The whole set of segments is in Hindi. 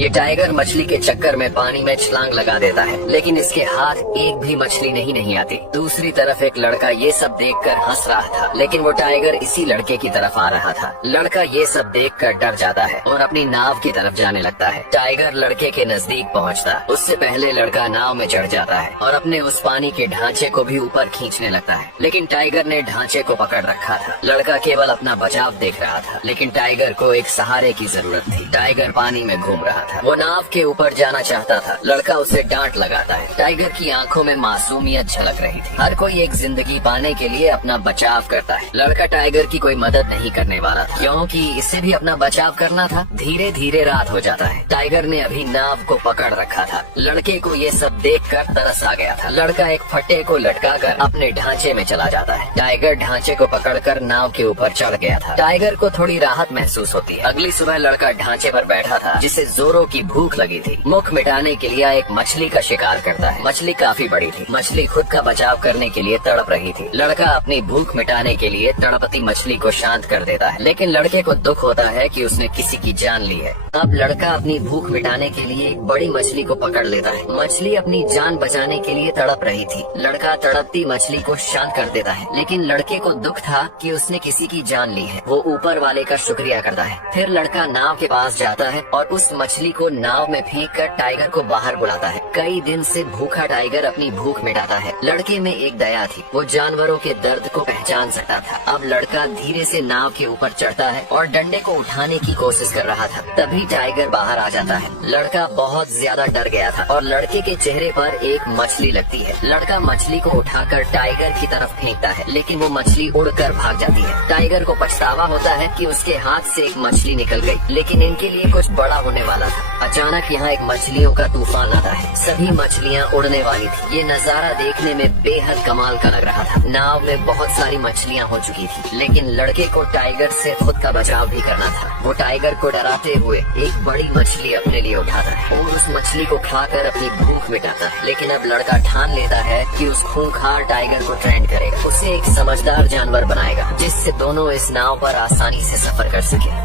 ये टाइगर मछली के चक्कर में पानी में छलांग लगा देता है, लेकिन इसके हाथ एक भी मछली नहीं आती। दूसरी तरफ एक लड़का ये सब देखकर हंस रहा था, लेकिन वो टाइगर इसी लड़के की तरफ आ रहा था। लड़का ये सब देखकर डर जाता है और अपनी नाव की तरफ जाने लगता है। टाइगर लड़के के नजदीक पहुंचता, उससे पहले लड़का नाव में चढ़ जाता है और अपने उस पानी के ढांचे को भी ऊपर खींचने लगता है, लेकिन टाइगर ने ढांचे को पकड़ रखा था। लड़का केवल अपना बचाव देख रहा था, लेकिन टाइगर को एक सहारे की जरूरत थी। टाइगर पानी में घूम रहा था, वो नाव के ऊपर जाना चाहता था। लड़का उसे डांट लगाता है। टाइगर की आंखों में मासूमियत झलक रही थी। हर कोई एक जिंदगी पाने के लिए अपना बचाव करता है। लड़का टाइगर की कोई मदद नहीं करने वाला था, क्योंकि इसे भी अपना बचाव करना था। धीरे धीरे रात हो जाता है। टाइगर ने अभी नाव को पकड़ रखा था। लड़के को ये सब देखकर तरस आ गया था। लड़का एक फट्टे को लटकाकर अपने ढांचे में चला जाता है। टाइगर ढांचे को पकड़कर नाव के ऊपर चढ़ गया था। टाइगर को थोड़ी राहत महसूस होती है। अगली सुबह लड़का ढांचे पर बैठा था, जिसे जोरों की भूख लगी थी। मुख मिटाने के लिए एक मछली का शिकार करता है। मछली काफी बड़ी थी। मछली खुद का बचाव करने के लिए तड़प रही थी। लड़का अपनी भूख मिटाने के लिए तड़पती मछली को शांत कर देता है, लेकिन लड़के को दुख होता है कि उसने किसी की जान ली है। अब लड़का अपनी भूख मिटाने के लिए एक बड़ी मछली को पकड़ लेता है। मछली अपनी जान बचाने के लिए तड़प रही थी। लड़का तड़पती मछली को शांत कर देता है, लेकिन लड़के को दुख था कि उसने किसी की जान ली है। वो ऊपर वाले का शुक्रिया करता है। फिर लड़का नाव के पास जाता है और उस मछली को नाव में फेंक कर टाइगर को बाहर बुलाता है। कई दिन से भूखा टाइगर अपनी भूख मिटाता है। लड़के में एक दया थी, वो जानवरों के दर्द को पहचान सकता था। अब लड़का धीरे से नाव के ऊपर चढ़ता है और डंडे को उठाने की कोशिश कर रहा था। तभी टाइगर बाहर आ जाता है। लड़का बहुत ज्यादा डर गया था और लड़के के चेहरे पर एक मछली लगती है। लड़का मछली को उठाकर टाइगर की तरफ फेंकता है, लेकिन वो मछली उड़कर भाग जाती है। टाइगर को पछतावा होता है कि उसके हाथ से एक मछली निकल गई, लेकिन इनके लिए कुछ बड़ा होने वाला था। अचानक यहाँ एक मछलियों का तूफान आता है। सभी मछलियाँ उड़ने वाली थी। ये नजारा देखने में बेहद कमाल का लग रहा था। नाव में बहुत सारी मछलियाँ हो चुकी थी, लेकिन लड़के को टाइगर से खुद का बचाव भी करना था। वो टाइगर को डराते हुए एक बड़ी मछली अपने लिए उठाता है और उस मछली को खाकर अपनी भूख मिटाता है। लेकिन अब लड़का ठान लेता है कि उस खूंखार टाइगर को ट्रेंड करेगा, उसे एक समझदार जानवर बनाएगा, जिससे दोनों इस नाव पर आसानी से सफर कर सके।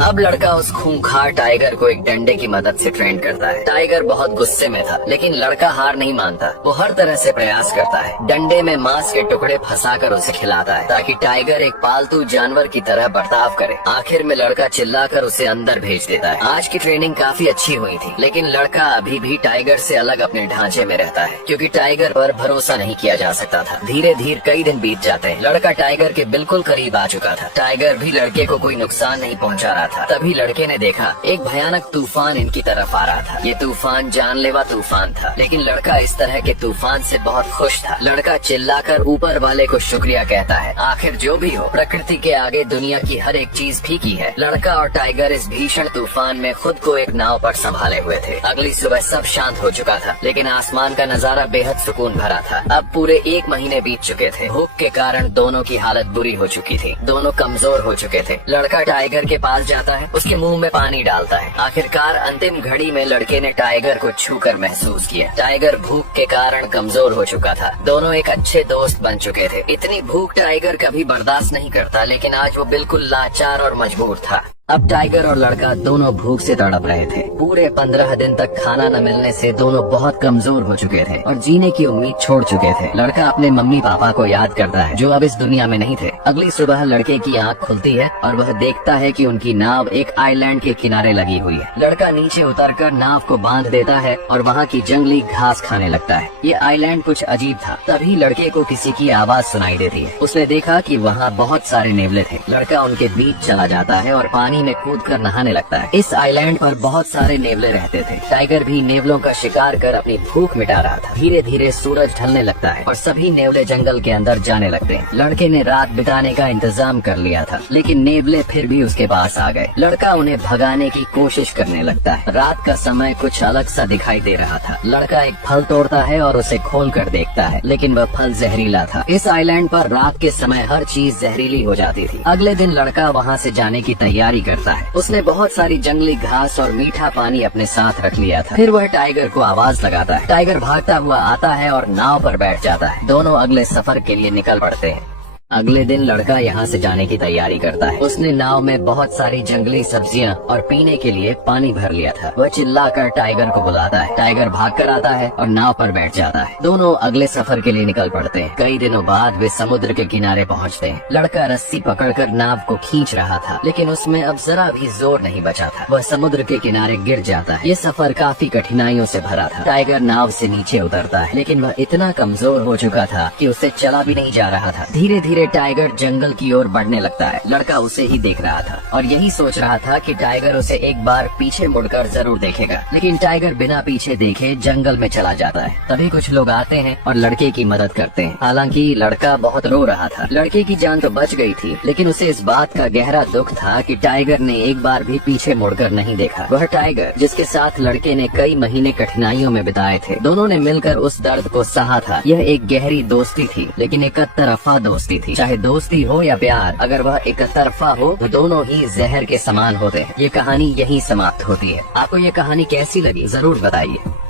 अब लड़का उस खूंखार टाइगर को एक डंडे की मदद से ट्रेन करता है। टाइगर बहुत गुस्से में था, लेकिन लड़का हार नहीं मानता। वो हर तरह से प्रयास करता है। डंडे में मांस के टुकड़े फंसाकर उसे खिलाता है, ताकि टाइगर एक पालतू जानवर की तरह बर्ताव करे। आखिर में लड़का चिल्लाकर उसे अंदर भेज देता है। आज की ट्रेनिंग काफी अच्छी हुई थी, लेकिन लड़का अभी भी टाइगर से अलग अपने ढांचे में रहता है, क्योंकि टाइगर पर भरोसा नहीं किया जा सकता था। धीरे धीरे कई दिन बीत जाते हैं। लड़का टाइगर के बिल्कुल करीब आ चुका था। टाइगर भी लड़के को कोई नुकसान नहीं पहुँचा रहा था। तभी लड़के ने देखा एक भयानक तूफान इनकी तरफ आ रहा था। ये तूफान जानलेवा तूफान था, लेकिन लड़का इस तरह के तूफान से बहुत खुश था। लड़का चिल्लाकर ऊपर वाले को शुक्रिया कहता है। आखिर जो भी हो, प्रकृति के आगे दुनिया की हर एक चीज फीकी है। लड़का और टाइगर इस भीषण तूफान में खुद को एक नाव पर संभाले हुए थे। अगली सुबह सब शांत हो चुका था, लेकिन आसमान का नजारा बेहद सुकून भरा था। अब पूरे 1 महीने बीत चुके थे। भूख के कारण दोनों की हालत बुरी हो चुकी थी। दोनों कमजोर हो चुके थे। लड़का टाइगर के पास जाता है, उसके मुंह में पानी डालता है। आखिरकार अंतिम घड़ी में लड़के ने टाइगर को छूकर महसूस किया। टाइगर भूख के कारण कमजोर हो चुका था। दोनों एक अच्छे दोस्त बन चुके थे। इतनी भूख टाइगर कभी बर्दाश्त नहीं करता, लेकिन आज वो बिल्कुल लाचार और मजबूर था। अब टाइगर और लड़का दोनों भूख से तड़प रहे थे। पूरे 15 दिन तक खाना न मिलने से दोनों बहुत कमजोर हो चुके थे और जीने की उम्मीद छोड़ चुके थे। लड़का अपने मम्मी पापा को याद करता है, जो अब इस दुनिया में नहीं थे। अगली सुबह लड़के की आंख खुलती है और वह देखता है कि उनकी नाव एक आइलैंड के किनारे लगी हुई है। लड़का नीचे उतरकर नाव को बांध देता है और वहाँ की जंगली घास खाने लगता है। ये आइलैंड कुछ अजीब था। तभी लड़के को किसी की आवाज सुनाई देती है। उसने देखा कि वहाँ बहुत सारे नेवले थे। लड़का उनके बीच चला जाता है और पानी में कूदकर नहाने लगता है। इस आइलैंड पर बहुत सारे नेवले रहते थे। टाइगर भी नेवलों का शिकार कर अपनी भूख मिटा रहा था। धीरे धीरे सूरज ढलने लगता है और सभी नेवले जंगल के अंदर जाने लगते हैं। लड़के ने रात बिताने का इंतजाम कर लिया था, लेकिन नेवले फिर भी उसके पास आ गए। लड़का उन्हें भगाने की कोशिश करने लगता है। रात का समय कुछ अलग सा दिखाई दे रहा था। लड़का एक फल तोड़ता है और उसे खोल कर देखता है, लेकिन वह फल जहरीला था। इस आइलैंड पर रात के समय हर चीज जहरीली हो जाती थी। अगले दिन लड़का वहाँ से जाने की तैयारी करता है। उसने बहुत सारी जंगली घास और मीठा पानी अपने साथ रख लिया था। फिर वह टाइगर को आवाज लगाता है। टाइगर भागता हुआ आता है और नाव पर बैठ जाता है। दोनों अगले सफर के लिए निकल पड़ते हैं। अगले दिन लड़का यहाँ से जाने की तैयारी करता है। उसने नाव में बहुत सारी जंगली सब्जियाँ और पीने के लिए पानी भर लिया था। वह चिल्लाकर टाइगर को बुलाता है। टाइगर भागकर आता है और नाव पर बैठ जाता है। दोनों अगले सफर के लिए निकल पड़ते हैं। कई दिनों बाद वे समुद्र के किनारे पहुँचते हैं। लड़का रस्सी पकड़कर नाव को खींच रहा था, लेकिन उसमें अब जरा भी जोर नहीं बचा था। वह समुद्र के किनारे गिर जाता है। ये सफर काफी कठिनाइयों से भरा था। टाइगर नाव से नीचे उतरता है, लेकिन वह इतना कमजोर हो चुका था कि उसे चला भी नहीं जा रहा था। धीरे धीरे टाइगर जंगल की ओर बढ़ने लगता है। लड़का उसे ही देख रहा था और यही सोच रहा था कि टाइगर उसे एक बार पीछे मुड़कर जरूर देखेगा, लेकिन टाइगर बिना पीछे देखे जंगल में चला जाता है। तभी कुछ लोग आते हैं और लड़के की मदद करते हैं। हालांकि लड़का बहुत रो रहा था। लड़के की जान तो बच गई थी, लेकिन उसे इस बात का गहरा दुख था कि टाइगर ने एक बार भी पीछे मुड़कर नहीं देखा। वह टाइगर जिसके साथ लड़के ने कई महीने कठिनाइयों में बिताए थे, दोनों ने मिलकर उस दर्द को सहा था। यह एक गहरी दोस्ती थी, लेकिन एक तरफा दोस्ती थी। चाहे दोस्ती हो या प्यार, अगर वह एक तरफा हो तो दोनों ही जहर के समान होते हैं। ये कहानी यहीं समाप्त होती है। आपको ये कहानी कैसी लगी जरूर बताइए।